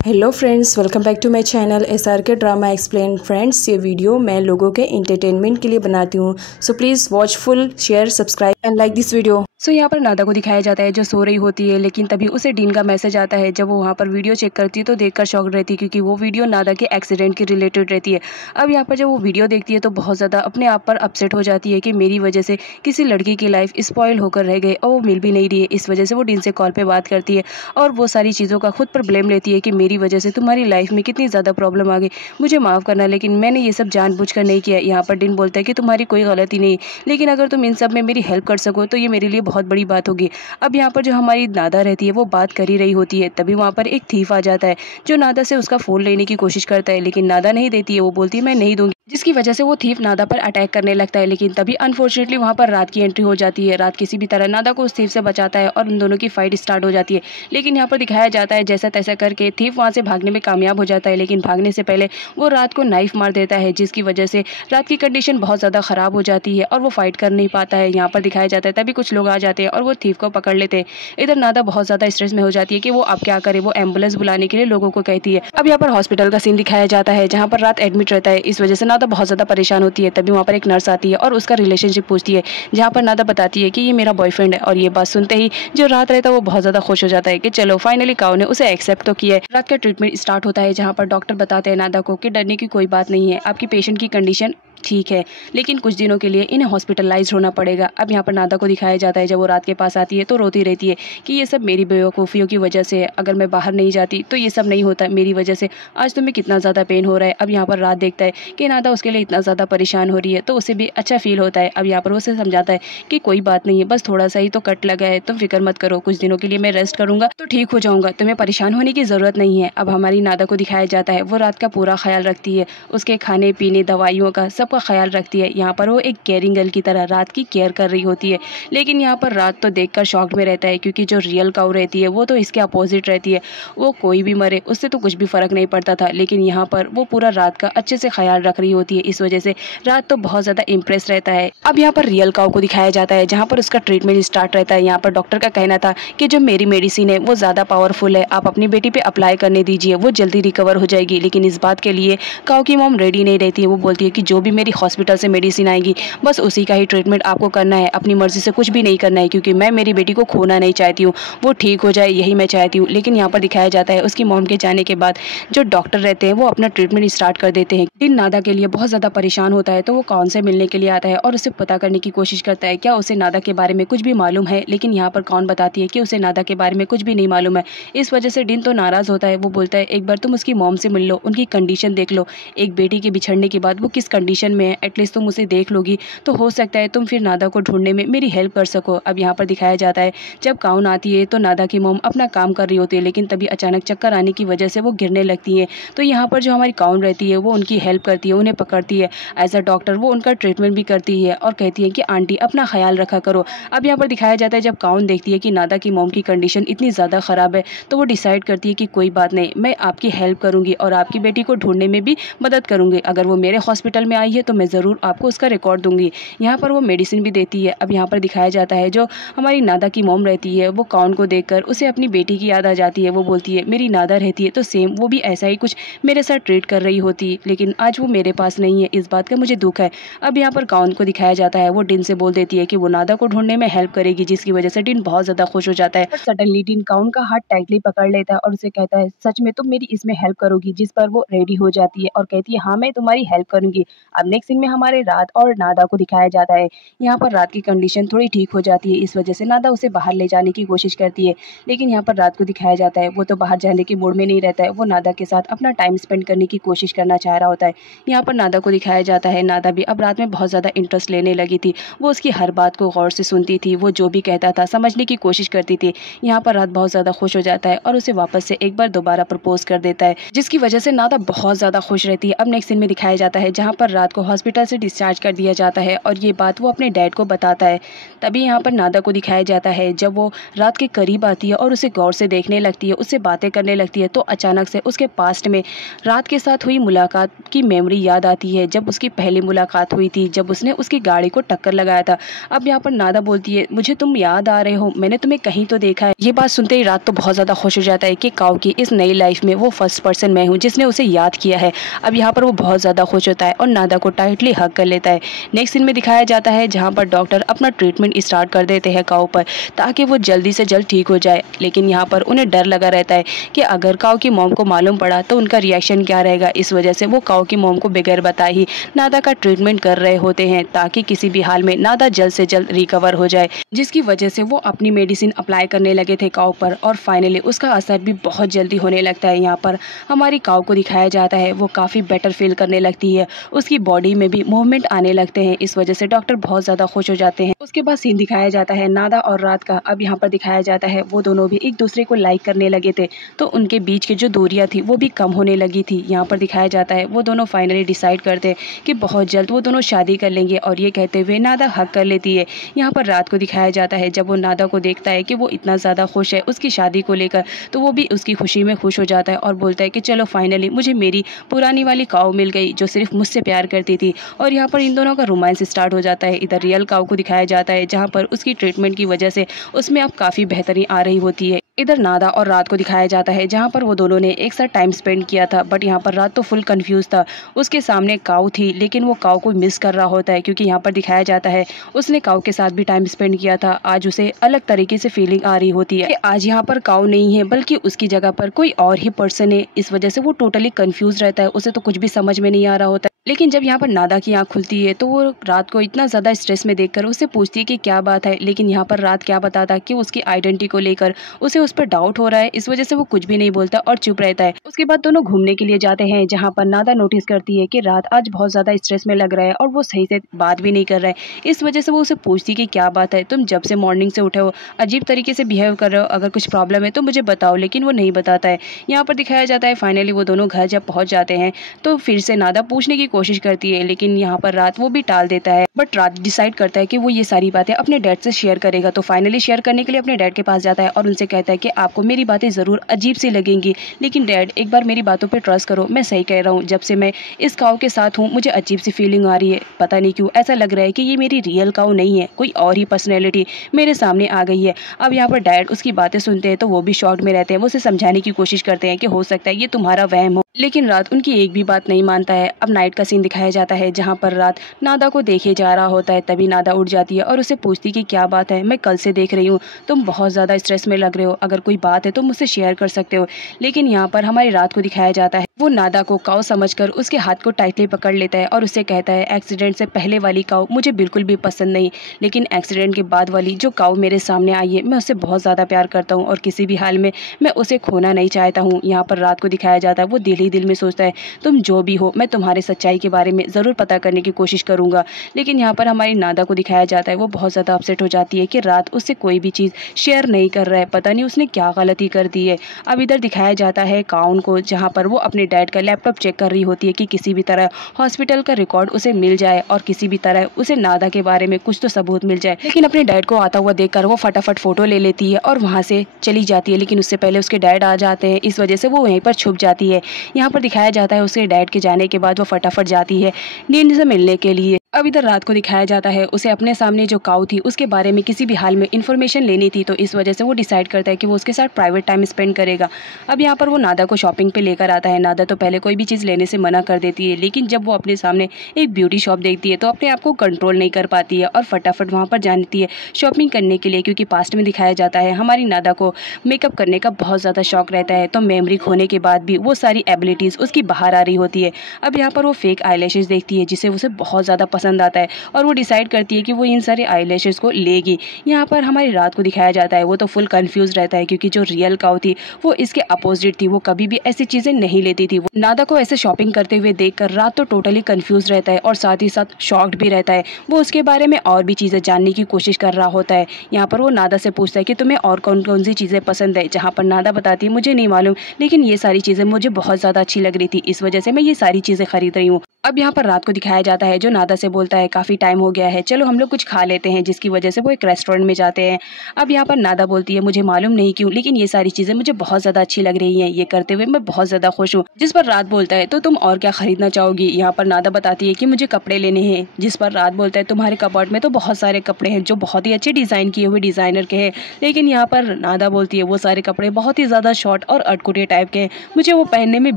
Hello friends, welcome back to my channel SRK drama explain. Friends, ये वीडियो मैं लोगों के एंटरटेनमेंट के लिए बनाती हूँ, so please watch full, share, subscribe and like this video. So यहाँ पर नादा को दिखाया जाता है जो सो रही होती है, लेकिन तभी उसे डीन का मैसेज आता है। जब वो वहाँ पर वीडियो चेक करती है तो देखकर शॉक रहती है, क्योंकि वो वीडियो नादा के एक्सीडेंट के रिलेटेड रहती है। अब यहाँ पर जब वो वीडियो देखती है तो बहुत ज़्यादा अपने आप पर अपसेट हो जाती है कि मेरी वजह से किसी लड़की की लाइफ स्पॉइल होकर रह गई और वो मिल भी नहीं रही है। इस वजह से वो डीन से कॉल पर बात करती है और वो सारी चीज़ों का खुद पर ब्लेम लेती है कि मेरी वजह से तुम्हारी लाइफ में कितनी ज़्यादा प्रॉब्लम आ गई, मुझे माफ़ करना, लेकिन मैंने ये सब जानबूझकर नहीं किया। यहाँ पर डीन बोलता है कि तुम्हारी कोई गलती नहीं, लेकिन अगर तुम इन सब में मेरी हेल्प कर सको तो ये मेरे लिए बहुत बड़ी बात होगी। अब यहाँ पर जो हमारी नादा रहती है वो बात कर ही रही होती है, तभी वहाँ पर एक थीफ आ जाता है जो नादा से उसका फ़ोन लेने की कोशिश करता है, लेकिन नादा नहीं देती है। वो बोलती है मैं नहीं दूंगी, जिसकी वजह से वो थीफ नादा पर अटैक करने लगता है। लेकिन तभी अनफॉर्चुनेटली वहाँ पर रात की एंट्री हो जाती है। रात किसी भी तरह नादा को उस थीफ से बचाता है और उन दोनों की फाइट स्टार्ट हो जाती है। लेकिन यहाँ पर दिखाया जाता है जैसा तैसा करके थीफ वहाँ से भागने में कामयाब हो जाता है, लेकिन भागने से पहले वो रात को नाइफ मार देता है, जिसकी वजह से रात की कंडीशन बहुत ज़्यादा ख़राब हो जाती है और वो फाइट कर नहीं पाता है। यहाँ पर दिखाया जाता है तभी कुछ लोग आ जाते हैं और वो थीफ को पकड़ लेते हैं। इधर नादा बहुत ज़्यादा स्ट्रेस में हो जाती है कि वो अब क्या करे। वो एम्बुलेंस बुलाने के लिए लोगों को कहती है। अब यहाँ पर हॉस्पिटल का सीन दिखाया जाता है जहाँ पर रात एडमिट रहता है। इस वजह से नादा बहुत ज़्यादा परेशान होती है। तभी वहाँ पर एक नर्स आती है और उसका रिलेशनशिप पूछती है, जहाँ पर नादा बताती है कि ये मेरा बॉयफ्रेंड है। और ये बात सुनते ही जो रात रहता है वो बहुत ज़्यादा खुश हो जाता है कि चलो फाइनली काओ ने उसे एक्सेप्ट तो किया है। रात का ट्रीटमेंट स्टार्ट होता है जहाँ पर डॉक्टर बताते हैं नादा को कि डरने की कोई बात नहीं है, आपकी पेशेंट की कंडीशन ठीक है, लेकिन कुछ दिनों के लिए इन्हें हॉस्पिटलाइज होना पड़ेगा। अब यहाँ पर नादा को दिखाया जाता है जब वो रात के पास आती है तो रोती रहती है कि ये सब मेरी बेवकूफ़ियों की वजह से, अगर मैं बाहर नहीं जाती तो ये सब नहीं होता, मेरी वजह से आज तुम्हें कितना ज़्यादा पेन हो रहा है। अब यहाँ पर रात देखता है कि नादा उसके लिए इतना ज़्यादा परेशान हो रही है तो उसे भी अच्छा फील होता है। अब यहाँ पर उसे समझाता है कि कोई बात नहीं है, बस थोड़ा सा ही तो कट लगा है, तुम फिक्र मत करो, कुछ दिनों के लिए मैं रेस्ट करूँगा तो ठीक हो जाऊँगा, तुम्हें परेशान होने की ज़रूरत नहीं है। अब हमारी नादा को दिखाया जाता है वो रात का पूरा ख्याल रखती है, उसके खाने पीने दवाइयों का सबका ख्याल रखती है। यहाँ पर वो एक केयरिंग गर्ल की तरह रात की केयर कर रही होती है। लेकिन यहाँ पर रात तो देखकर शॉक में रहता है, क्योंकि जो रियल काऊ रहती है वो तो इसके अपोजिट रहती है। वो कोई भी मरे उससे तो कुछ भी फर्क नहीं पड़ता था, लेकिन यहाँ पर वो पूरा रात का अच्छे से ख्याल रख रही होती है। इस वजह से रात तो बहुत ज़्यादा इम्प्रेस रहता है। अब यहाँ पर रियल काऊ को दिखाया जाता है जहाँ पर उसका ट्रीटमेंट स्टार्ट रहता है। यहाँ पर डॉक्टर का कहना था कि जो मेरी मेडिसिन है वो ज़्यादा पावरफुल है, आप अपनी बेटी पे अप्लाई करने दीजिए, वो जल्दी रिकवर हो जाएगी। लेकिन इस बात के लिए काऊ की मॉम रेडी नहीं रहती है। वो बोलती है कि जो भी मेरी हॉस्पिटल से मेडिसिन आएगी बस उसी का ही ट्रीटमेंट आपको करना है, अपनी मर्जी से कुछ भी नहीं करना है, क्योंकि मैं मेरी बेटी को खोना नहीं चाहती हूँ, वो ठीक हो जाए यही मैं चाहती हूँ। लेकिन यहाँ पर दिखाया जाता है उसकी मॉम के जाने के बाद जो डॉक्टर रहते हैं वो अपना ट्रीटमेंट स्टार्ट कर देते हैं। दिन नादा के लिए बहुत ज़्यादा परेशान होता है तो वो कौन से मिलने के लिए आता है और उसे पता करने की कोशिश करता है क्या उसे नादा के बारे में कुछ भी मालूम है। लेकिन यहाँ पर कौन बताती है कि उसे नादा के बारे में कुछ भी नहीं मालूम है। इस वजह से डिन तो नाराज़ होता है। वो बोलता है एक बार तुम उसकी मॉम से मिल लो, उनकी कंडीशन देख लो, एक बेटी के बिछड़ने के बाद वो किस कंडीशन में है, एटलीस्ट तुम उसे देख लोगी तो हो सकता है तुम फिर नादा को ढूंढने में मेरी हेल्प कर सको। अब यहाँ पर दिखाया जाता है जब काउन आती है तो नादा की मॉम अपना काम कर रही होती है, लेकिन तभी अचानक चक्कर आने की वजह से वो गिरने लगती है। तो यहाँ पर जो हमारी काउन रहती है वो उनकी हेल्प करती है, उन्हें पकड़ती है एज अ डॉक्टर, वो उनका ट्रीटमेंट भी करती है और कहती है कि आंटी अपना ख्याल रखा करो। अब यहाँ पर दिखाया जाता है जब काउन देखती है कि नादा की मॉम की कंडीशन इतनी ज़्यादा ख़राब है तो वो डिसाइड करती है कि कोई बात नहीं, मैं आपकी हेल्प करूँगी और आपकी बेटी को ढूंढने में भी मदद करूँगी। अगर वो मेरे हॉस्पिटल में आई है तो मैं ज़रूर आपको उसका रिकॉर्ड दूंगी। यहाँ पर वो मेडिसिन भी देती है। अब यहाँ पर दिखाया जाता है जो हमारी नादा की मॉम रहती है वो काउन को देखकर उसे अपनी बेटी की याद आ जाती है। वो बोलती है मेरी नादा रहती है तो सेम वो भी ऐसा ही कुछ मेरे साथ ट्रीट कर रही होती, लेकिन आज वो मेरे पास नहीं है, इस बात का मुझे दुख है। अब यहाँ पर काउन को दिखाया जाता है वो डिन से बोल देती है कि वो नादा को ढूंढने में हेल्प करेगी, जिसकी वजह से डिन बहुत ज़्यादा खुश हो जाता है। सडनली डिन काउन का हाथ टाइटली पकड़ लेता है और उसे कहता है सच में तुम मेरी इसमें हेल्प करोगी, जिस पर वो रेडी हो जाती है और कहती है हाँ मैं तुम्हारी हेल्प करूंगी। अब नेक्स्ट सीन में हमारे रात और नादा को दिखाया जाता है। यहाँ पर रात की कंडीशन थोड़ी ठीक हो जाती है, इस वजह से नादा उसे बाहर ले जाने की कोशिश करती है। लेकिन यहाँ पर रात को दिखाया जाता है वो तो बाहर जाने के मूड में नहीं रहता है, वो नादा के साथ अपना टाइम स्पेंड करने की कोशिश करना चाह रहा होता है। यहाँ पर नादा को दिखाया जाता है नादा भी अब रात में बहुत ज़्यादा इंटरेस्ट लेने लगी थी, वो उसकी हर बात को गौर से सुनती थी, वो जो भी कहता था समझने की कोशिश करती थी। यहाँ पर रात बहुत ज़्यादा खुश हो जाता है और उसे वापस से एक बार दोबारा प्रपोज कर देता है, जिसकी वजह से नादा बहुत ज़्यादा खुश रहती है। अब नेक्स्ट सीन में दिखाया जाता है जहाँ पर रात रात को हॉस्पिटल से डिस्चार्ज कर दिया जाता है और ये बात वो अपने डैड को बताता है। तभी यहाँ पर नादा को दिखाया जाता है जब वो रात के करीब आती है और उसे गौर से देखने लगती है, उससे बातें करने लगती है, तो अचानक से उसके पास्ट में रात के साथ हुई मुलाकात की मेमोरी याद आती है, जब उसकी पहली मुलाकात हुई थी, जब उसने उसकी गाड़ी को टक्कर लगाया था। अब यहाँ पर नादा बोलती है, मुझे तुम याद आ रहे हो, मैंने तुम्हें कहीं तो देखा है। ये बात सुनते ही रात तो बहुत ज़्यादा खुश हो जाता है कि काऊ की इस नई लाइफ में वो फर्स्ट पर्सन मैं हूँ जिसने उसे याद किया है। अब यहाँ पर वो बहुत ज़्यादा खुश होता है और नादा को टाइटली हग कर लेता है। नेक्स्ट सीन में दिखाया जाता है जहाँ पर डॉक्टर अपना ट्रीटमेंट स्टार्ट कर देते हैं काऊ पर, ताकि वो जल्दी से जल्द ठीक हो जाए। लेकिन यहाँ पर उन्हें डर लगा रहता है कि अगर काऊ की मॉम को मालूम पड़ा तो उनका रिएक्शन क्या रहेगा। इस वजह से वो काऊ की मॉम को बगैर बताए ही नादा का ट्रीटमेंट कर रहे होते हैं, ताकि किसी भी हाल में नादा जल्द से जल्द रिकवर हो जाए, जिसकी वजह से वो अपनी मेडिसिन अप्लाई करने लगे थे काऊ पर और फाइनली उसका असर भी बहुत जल्दी होने लगता है। यहाँ पर हमारी काऊ को दिखाया जाता है वो काफ़ी बेटर फील करने लगती है, उसकी बॉडी में भी मूवमेंट आने लगते हैं। इस वजह से डॉक्टर बहुत ज़्यादा खुश हो जाते हैं। उसके बाद सीन दिखाया जाता है नादा और रात का। अब यहाँ पर दिखाया जाता है वो दोनों भी एक दूसरे को लाइक करने लगे थे, तो उनके बीच की जो दूरियाँ थी वो भी कम होने लगी थी। यहाँ पर दिखाया जाता है वो दोनों फाइनली डिसाइड करते हैं कि बहुत जल्द वो दोनों शादी कर लेंगे और ये कहते हुए नादा हक कर लेती है। यहाँ पर रात को दिखाया जाता है जब वो नादा को देखता है कि वो इतना ज़्यादा खुश है उसकी शादी को लेकर, तो वो भी उसकी खुशी में खुश हो जाता है और बोलता है कि चलो फाइनली मुझे मेरी पुरानी वाली काऊ मिल गई जो सिर्फ मुझसे प्यार करती थी। और यहाँ पर इन दोनों का रोमांस स्टार्ट हो जाता है। इधर रियल काऊ को दिखाया जाता है जहाँ पर उसकी ट्रीटमेंट की वजह से उसमें अब काफ़ी बेहतरी आ रही होती है। इधर नादा और रात को दिखाया जाता है जहाँ पर वो दोनों ने एक साथ टाइम स्पेंड किया था, बट यहाँ पर रात तो फुल कंफ्यूज था। उसके सामने काऊ थी लेकिन वो काऊ को मिस कर रहा होता है, क्योंकि यहाँ पर दिखाया जाता है उसने काऊ के साथ भी टाइम स्पेंड किया था। आज उसे अलग तरीके से फीलिंग आ रही होती है कि आज यहाँ पर काऊ नहीं है बल्कि उसकी जगह पर कोई और ही पर्सन है। इस वजह से वो टोटली कंफ्यूज रहता है, उसे तो कुछ भी समझ में नहीं आ रहा होता है। लेकिन जब यहाँ पर नादा की आँख खुलती है तो वो रात को इतना ज़्यादा स्ट्रेस में देखकर उससे पूछती है कि क्या बात है। लेकिन यहाँ पर रात क्या बताता कि उसकी आइडेंटिटी को लेकर उसे उस पर डाउट हो रहा है। इस वजह से वो कुछ भी नहीं बोलता और चुप रहता है। उसके बाद दोनों घूमने के लिए जाते हैं जहाँ पर नादा नोटिस करती है कि रात आज बहुत ज़्यादा स्ट्रेस में लग रहा है और वो सही से बात भी नहीं कर रहा है। इस वजह से वो उसे पूछती कि क्या बात है, तुम जब से मॉर्निंग से उठे हो अजीब तरीके से बिहेव कर रहे हो, अगर कुछ प्रॉब्लम है तो मुझे बताओ। लेकिन वो नहीं बताता है। यहाँ पर दिखाया जाता है फाइनली वो दोनों घर जब पहुँच जाते हैं तो फिर से नादा पूछने की कोशिश करती है, लेकिन यहाँ पर रात वो भी टाल देता है। बट रात डिसाइड करता है कि वो ये सारी बातें अपने डैड से शेयर करेगा, तो फाइनली शेयर करने के लिए अपने डैड के पास जाता है और उनसे कहता है कि आपको मेरी बातें ज़रूर अजीब सी लगेंगी, लेकिन डैड एक बार मेरी बातों पे ट्रस्ट करो, मैं सही कह रहा हूँ। जब से मैं इस काऊ के साथ हूँ मुझे अजीब सी फीलिंग आ रही है, पता नहीं क्यों ऐसा लग रहा है कि ये मेरी रियल काऊ नहीं है, कोई और ही पर्सनैलिटी मेरे सामने आ गई है। अब यहाँ पर डैड उसकी बातें सुनते हैं तो वो भी शॉक में रहते हैं। वो उसे समझाने की कोशिश करते हैं कि हो सकता है ये तुम्हारा वहम हो, लेकिन रात उनकी एक भी बात नहीं मानता है। अब नाइट का सीन दिखाया जाता है जहाँ पर रात नादा को देखे जा रहा होता है। तभी नादा उठ जाती है और उसे पूछती कि क्या बात है, मैं कल से देख रही हूँ तुम बहुत ज़्यादा स्ट्रेस में लग रहे हो, अगर कोई बात है तो मुझसे शेयर कर सकते हो। लेकिन यहाँ पर हमारी रात को दिखाया जाता है वो नादा को काऊ समझकर उसके हाथ को टाइटली पकड़ लेता है और उससे कहता है एक्सीडेंट से पहले वाली काऊ मुझे बिल्कुल भी पसंद नहीं, लेकिन एक्सीडेंट के बाद वाली जो काऊ मेरे सामने आई है मैं उससे बहुत ज़्यादा प्यार करता हूँ और किसी भी हाल में मैं उसे खोना नहीं चाहता हूँ। यहाँ पर रात को दिखाया जाता है वो दिल ही दिल में सोचता है तुम जो भी हो मैं तुम्हारे सच्चाई के बारे में ज़रूर पता करने की कोशिश करूँगा। लेकिन यहाँ पर हमारी नादा को दिखाया जाता है वो बहुत ज़्यादा अपसेट हो जाती है कि रात उससे कोई भी चीज़ शेयर नहीं कर रहा है, पता नहीं उसने क्या गलती कर दी है। अब इधर दिखाया जाता है काउन को जहाँ पर वो अपने डैड का लैपटॉप चेक कर रही होती है कि किसी भी तरह हॉस्पिटल का रिकॉर्ड उसे मिल जाए और किसी भी तरह उसे नादा के बारे में कुछ तो सबूत मिल जाए। लेकिन अपने डैड को आता हुआ देखकर वो फटाफट फोटो ले लेती है और वहाँ से चली जाती है, लेकिन उससे पहले उसके डैड आ जाते हैं। इस वजह से वो वहीं पर छुप जाती है। यहाँ पर दिखाया जाता है उसके डैड के जाने के बाद वो फटाफट जाती है नींद से मिलने के लिए। अब इधर रात को दिखाया जाता है उसे अपने सामने जो काऊ थी उसके बारे में किसी भी हाल में इन्फॉर्मेशन लेनी थी, तो इस वजह से वो डिसाइड करता है कि वो उसके साथ प्राइवेट टाइम स्पेंड करेगा। अब यहाँ पर वो नादा को शॉपिंग पे लेकर आता है। नादा तो पहले कोई भी चीज़ लेने से मना कर देती है, लेकिन जब वो अपने सामने एक ब्यूटी शॉप देखती है तो अपने आप को कंट्रोल नहीं कर पाती है और फटाफट वहाँ पर जाती है शॉपिंग करने के लिए, क्योंकि पास्ट में दिखाया जाता है हमारी नादा को मेकअप करने का बहुत ज़्यादा शौक रहता है, तो मेमोरी खोने के बाद भी वो सारी एबिलिटीज़ उसकी बाहर आ रही होती है। अब यहाँ पर वो फेक आईलैशेस देखती है जिसे उसे बहुत ज़्यादा पसंद आता है और वो डिसाइड करती है कि वो इन सारे आई लैशेस को लेगी। यहाँ पर हमारी रात को दिखाया जाता है, वो तो फुल कंफ्यूज रहता है क्योंकि जो रियल काऊ थी वो इसके अपोजिट थी, वो कभी भी ऐसी चीजें नहीं लेती थी। नादा को ऐसे शॉपिंग करते हुए देखकर रात तो टोटली कंफ्यूज रहता है और साथ ही साथ शॉक्ड भी रहता है। वो उसके बारे में और भी चीजें जानने की कोशिश कर रहा होता है। यहाँ पर वो नादा से पूछता है कि तुम्हें और कौन कौन सी चीजें पसंद है, जहाँ पर नादा बताती है मुझे नहीं मालूम, लेकिन ये सारी चीजें मुझे बहुत ज्यादा अच्छी लग रही थी, इस वजह से मैं ये सारी चीजें खरीद रही हूँ। अब यहाँ पर रात को दिखाया जाता है, जो नादा से बोलता है काफ़ी टाइम हो गया है, चलो हम लोग कुछ खा लेते हैं, जिसकी वजह से वो एक रेस्टोरेंट में जाते हैं। अब यहाँ पर नादा बोलती है मुझे मालूम नहीं क्यों, लेकिन ये सारी चीज़ें मुझे बहुत ज़्यादा अच्छी लग रही हैं, ये करते हुए मैं बहुत ज़्यादा खुश हूँ। जिस पर रात बोलता है तो तुम और क्या खरीदना चाहोगी। यहाँ पर नादा बताती है कि मुझे कपड़े लेने हैं, जिस पर रात बोलता है तुम्हारे कपबोर्ड में तो बहुत सारे कपड़े हैं जो बहुत ही अच्छे डिज़ाइन किए हुए डिज़ाइनर के हैं, लेकिन यहाँ पर नादा बोलती है वो सारे कपड़े बहुत ही ज़्यादा शॉर्ट और अटकुटे टाइप के हैं, मुझे वो पहनने में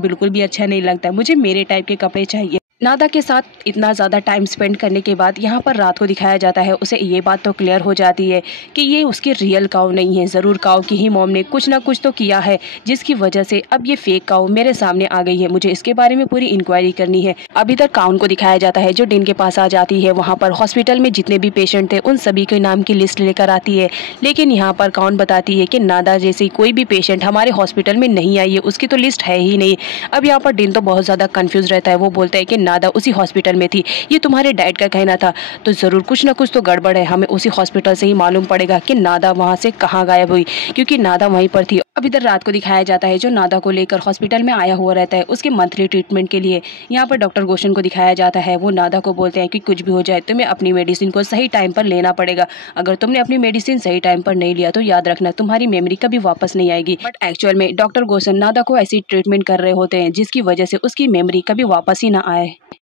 बिल्कुल भी अच्छा नहीं लगता, मुझे मेरे टाइप के कपड़े चाहिए। नादा के साथ इतना ज़्यादा टाइम स्पेंड करने के बाद यहाँ पर रात को दिखाया जाता है, उसे ये बात तो क्लियर हो जाती है कि ये उसकी रियल काऊ नहीं है, ज़रूर काऊ की ही मॉम ने कुछ ना कुछ तो किया है जिसकी वजह से अब ये फेक काऊ मेरे सामने आ गई है, मुझे इसके बारे में पूरी इंक्वायरी करनी है। अभी तक काउन को दिखाया जाता है जो डिन के पास आ जाती है, वहाँ पर हॉस्पिटल में जितने भी पेशेंट थे उन सभी के नाम की लिस्ट लेकर आती है, लेकिन यहाँ पर काउन बताती है कि नादा जैसी कोई भी पेशेंट हमारे हॉस्पिटल में नहीं आई है, उसकी तो लिस्ट है ही नहीं। अब यहाँ पर डिन तो बहुत ज़्यादा कन्फ्यूज रहता है, वो बोलता है कि नादा उसी हॉस्पिटल में थी, ये तुम्हारे डैड का कहना था, तो ज़रूर कुछ ना कुछ तो गड़बड़ है, हमें उसी हॉस्पिटल से ही मालूम पड़ेगा कि नादा वहाँ से कहाँ गायब हुई, क्योंकि नादा वहीं पर थी। अब इधर रात को दिखाया जाता है जो नादा को लेकर हॉस्पिटल में आया हुआ रहता है उसके मंथली ट्रीटमेंट के लिए। यहाँ पर डॉक्टर गोशन को दिखाया जाता है, वो नादा को बोलते हैं कि कुछ भी हो जाए तुम्हें अपनी मेडिसिन को सही टाइम पर लेना पड़ेगा, अगर तुमने अपनी मेडिसिन सही टाइम पर नहीं लिया तो याद रखना तुम्हारी मेमोरी कभी वापस नहीं आएगी। बट एक्चुअल में डॉक्टर गोशन नादा को ऐसी ट्रीटमेंट कर रहे होते हैं जिसकी वजह से उसकी मेमोरी कभी वापस ही ना आए।